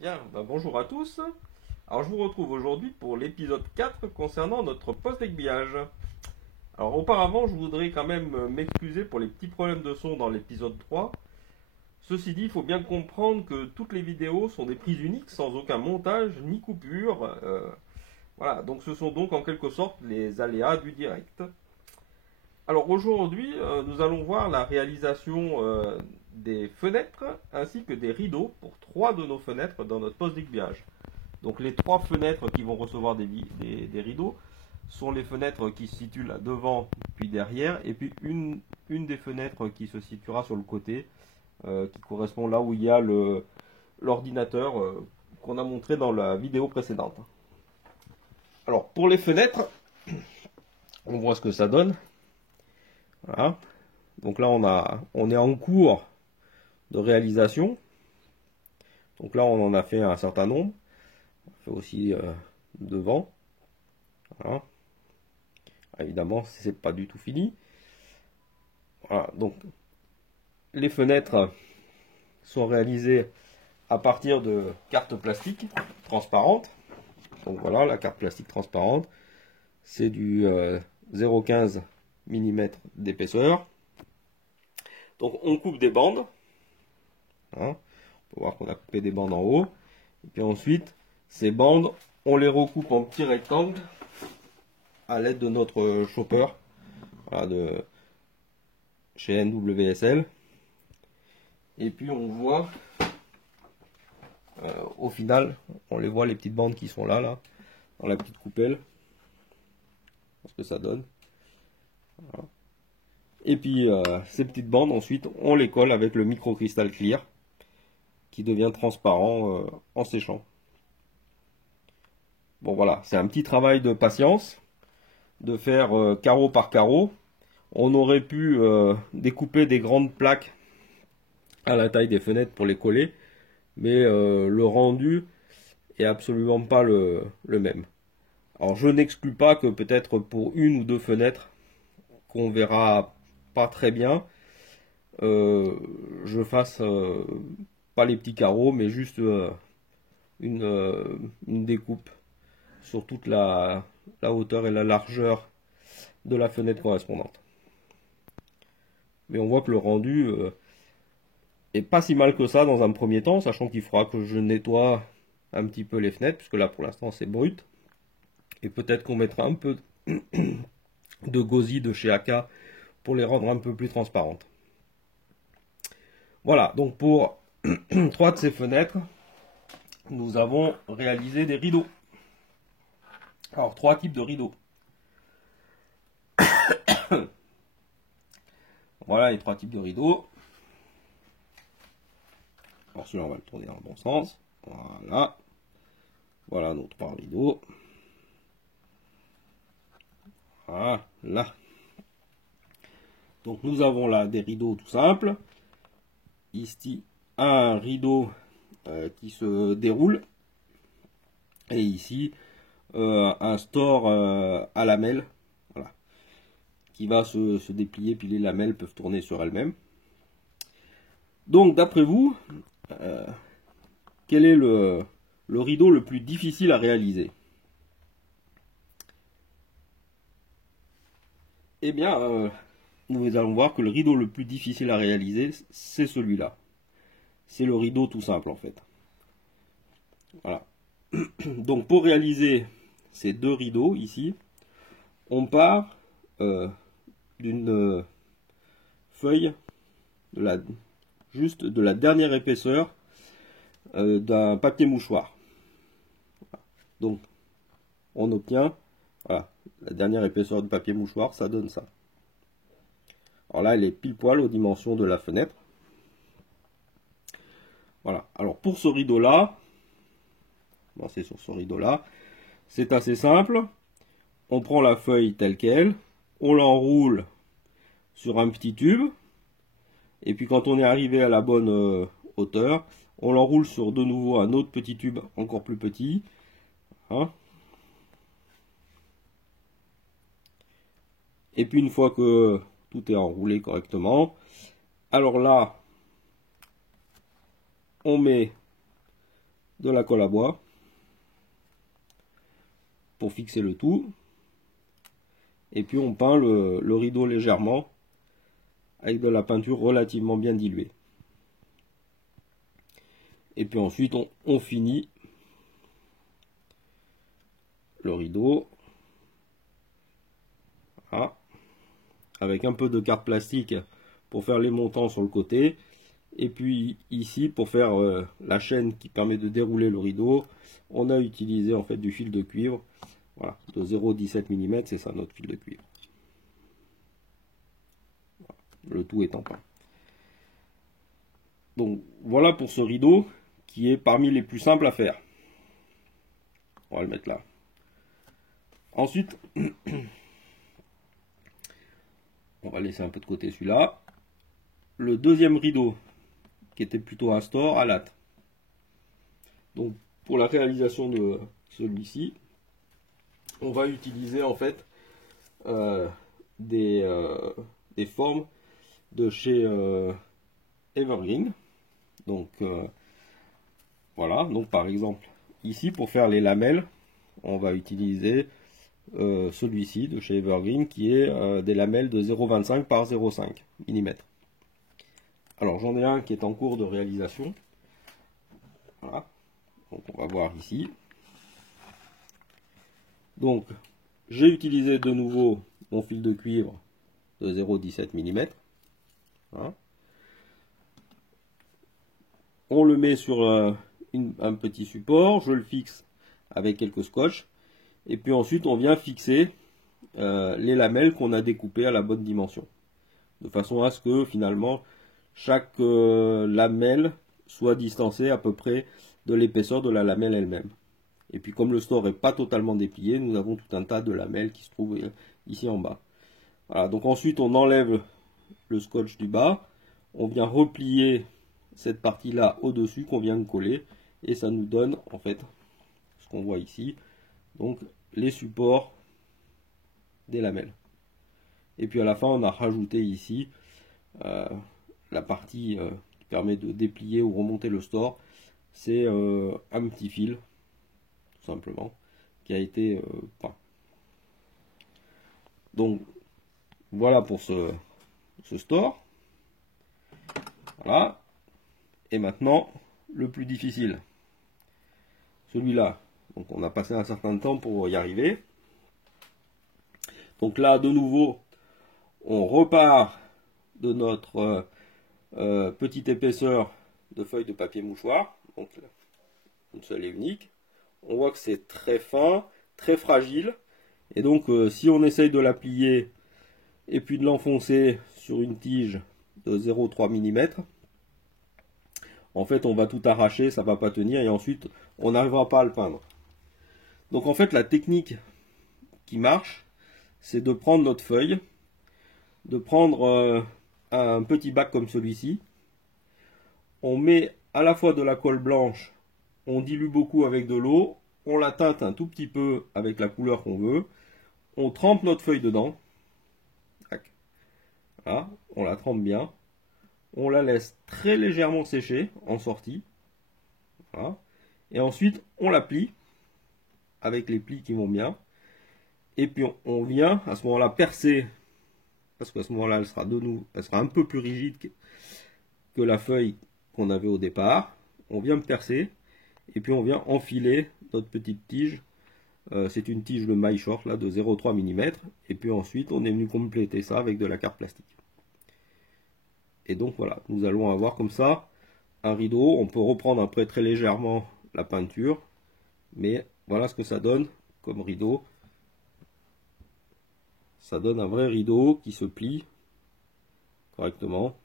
Bien, bonjour à tous. Alors je vous retrouve aujourd'hui pour l'épisode 4 concernant notre poste d'aiguillage. Alors auparavant, je voudrais quand même m'excuser pour les petits problèmes de son dans l'épisode 3. Ceci dit, il faut bien comprendre que toutes les vidéos sont des prises uniques sans aucun montage ni coupure. Voilà, donc ce sont donc en quelque sorte les aléas du direct. Alors aujourd'hui, nous allons voir la réalisation des fenêtres ainsi que des rideaux pour trois de nos fenêtres dans notre poste d'aiguillage. Donc les trois fenêtres qui vont recevoir des rideaux sont les fenêtres qui se situent là devant puis derrière, et puis une des fenêtres qui se situera sur le côté, qui correspond là où il y a l'ordinateur qu'on a montré dans la vidéo précédente. Alors pour les fenêtres, on voit ce que ça donne. Voilà. Donc là on est en cours de réalisation. Donc là on en a fait un certain nombre. On fait aussi devant. Voilà. Évidemment, c'est pas du tout fini. Voilà, donc les fenêtres sont réalisées à partir de cartes plastiques transparentes. Donc voilà, la carte plastique transparente, c'est du 0,15 mm d'épaisseur. Donc on coupe des bandes. Hein. On peut voir qu'on a coupé des bandes en haut. Et puis ensuite, ces bandes, on les recoupe en petits rectangles à l'aide de notre chopper, voilà, de chez NWSL. Et puis on voit, au final, on les voit les petites bandes qui sont là, dans la petite coupelle. Ce que ça donne. Voilà. Et puis ces petites bandes, ensuite, on les colle avec le microcristal clear, qui devient transparent en séchant. Bon voilà, c'est un petit travail de patience, de faire carreau par carreau. On aurait pu découper des grandes plaques à la taille des fenêtres pour les coller, mais le rendu est absolument pas le même. Alors je n'exclus pas que peut-être pour une ou deux fenêtres qu'on verra pas très bien, je fasse pas les petits carreaux, mais juste une découpe sur toute la hauteur et la largeur de la fenêtre correspondante. Mais on voit que le rendu est pas si mal que ça dans un premier temps, sachant qu'il faudra que je nettoie un petit peu les fenêtres, puisque là pour l'instant c'est brut. Et peut-être qu'on mettra un peu de gauzy de chez Aka pour les rendre un peu plus transparentes. Voilà, donc pour trois de ces fenêtres, nous avons réalisé des rideaux. Alors, trois types de rideaux. Voilà les trois types de rideaux. Alors celui-là, on va le tourner dans le bon sens. Voilà. Voilà nos trois rideaux. Voilà. Donc nous avons là des rideaux tout simples. Ici, un rideau qui se déroule. Et ici, un store à lamelles. Voilà. Qui va se déplier, puis les lamelles peuvent tourner sur elles-mêmes. Donc d'après vous, quel est le rideau le plus difficile à réaliser? Eh bien, nous allons voir que le rideau le plus difficile à réaliser, c'est celui-là. C'est le rideau tout simple en fait. Voilà. Donc pour réaliser ces deux rideaux ici, on part d'une feuille juste de la dernière épaisseur d'un papier mouchoir. Donc on obtient voilà, la dernière épaisseur du papier mouchoir, ça donne ça. Alors là, elle est pile poil aux dimensions de la fenêtre. Voilà. Alors pour ce rideau-là, c'est sur ce rideau-là, c'est assez simple. On prend la feuille telle qu'elle, on l'enroule sur un petit tube, et puis quand on est arrivé à la bonne hauteur, on l'enroule sur de nouveau un autre petit tube encore plus petit. Hein. Et puis une fois que tout est enroulé correctement, alors là, on met de la colle à bois pour fixer le tout. Et puis on peint le rideau légèrement avec de la peinture relativement bien diluée. Et puis ensuite on finit le rideau. Voilà. Avec un peu de carte plastique pour faire les montants sur le côté. Et puis ici, pour faire la chaîne qui permet de dérouler le rideau, on a utilisé en fait du fil de cuivre. Voilà, de 0,17 mm, c'est ça notre fil de cuivre. Voilà, le tout étant peint. Donc voilà pour ce rideau qui est parmi les plus simples à faire. On va le mettre là. Ensuite, on va laisser un peu de côté celui-là. Le deuxième rideau, qui était plutôt un store à latte. Donc pour la réalisation de celui-ci, on va utiliser en fait des formes de chez Evergreen. Donc voilà, donc par exemple ici pour faire les lamelles, on va utiliser celui-ci de chez Evergreen qui est des lamelles de 0,25 par 0,5 mm. Alors j'en ai un qui est en cours de réalisation. Voilà, donc on va voir ici. Donc j'ai utilisé de nouveau mon fil de cuivre de 0,17 mm. Voilà. On le met sur un petit support, je le fixe avec quelques scotch. Et puis ensuite on vient fixer les lamelles qu'on a découpées à la bonne dimension. De façon à ce que finalement chaque lamelle soit distancée à peu près de l'épaisseur de la lamelle elle-même. Et puis comme le store n'est pas totalement déplié, nous avons tout un tas de lamelles qui se trouvent ici en bas. Voilà, donc ensuite on enlève le scotch du bas, on vient replier cette partie-là au-dessus qu'on vient de coller, et ça nous donne en fait ce qu'on voit ici, donc les supports des lamelles. Et puis à la fin on a rajouté ici la partie qui permet de déplier ou remonter le store, c'est un petit fil tout simplement qui a été peint. Donc voilà pour ce store. Voilà. Et maintenant le plus difficile, celui-là. Donc on a passé un certain temps pour y arriver. Donc là de nouveau on repart de notre petite épaisseur de feuille de papier mouchoir, donc une seule et unique. On voit que c'est très fin, très fragile, et donc si on essaye de la plier et puis de l'enfoncer sur une tige de 0,3 mm, en fait on va tout arracher, ça va pas tenir, et ensuite on n'arrivera pas à le peindre. Donc en fait la technique qui marche, c'est de prendre notre feuille, de prendre un petit bac comme celui-ci, on met à la fois de la colle blanche, on dilue beaucoup avec de l'eau, on la teinte un tout petit peu avec la couleur qu'on veut, on trempe notre feuille dedans, voilà, on la trempe bien, on la laisse très légèrement sécher en sortie, voilà, et ensuite on la plie avec les plis qui vont bien, et puis on vient à ce moment-là percer, parce qu'à ce moment-là elle sera un peu plus rigide que la feuille qu'on avait au départ. On vient percer et puis on vient enfiler notre petite tige. C'est une tige de maille short là de 0,3 mm, et puis ensuite on est venu compléter ça avec de la carte plastique. Et donc voilà, nous allons avoir comme ça un rideau. On peut reprendre après très légèrement la peinture, mais voilà ce que ça donne comme rideau. Ça donne un vrai rideau qui se plie correctement.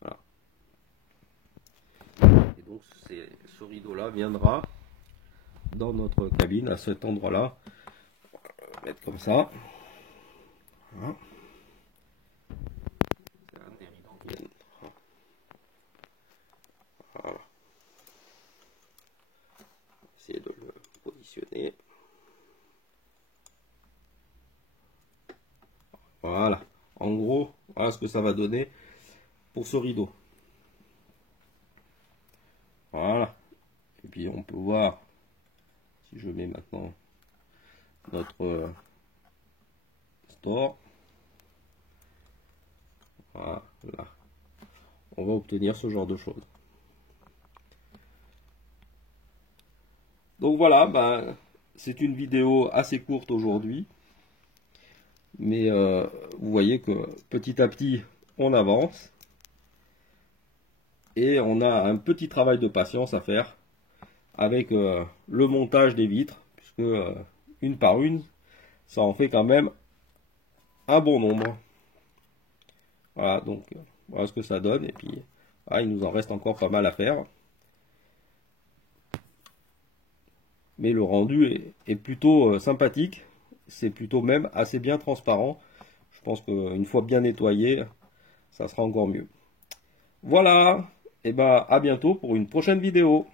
Voilà. Et donc ce rideau là viendra dans notre cabine à cet endroit là. On va le mettre comme ça. Voilà. Voilà. Essayer de le positionner. Voilà. En gros, voilà ce que ça va donner pour ce rideau. Voilà. puis on peut voir, si je mets maintenant notre store, voilà, on va obtenir ce genre de choses. Donc voilà, ben, c'est une vidéo assez courte aujourd'hui, mais vous voyez que petit à petit on avance et on a un petit travail de patience à faire avec le montage des vitres, puisque une par une, ça en fait quand même un bon nombre. Voilà, donc voilà ce que ça donne, et puis il nous en reste encore pas mal à faire. Mais le rendu est plutôt sympathique, c'est plutôt même assez bien transparent. Je pense qu'une fois bien nettoyé, ça sera encore mieux. Voilà, et ben à bientôt pour une prochaine vidéo.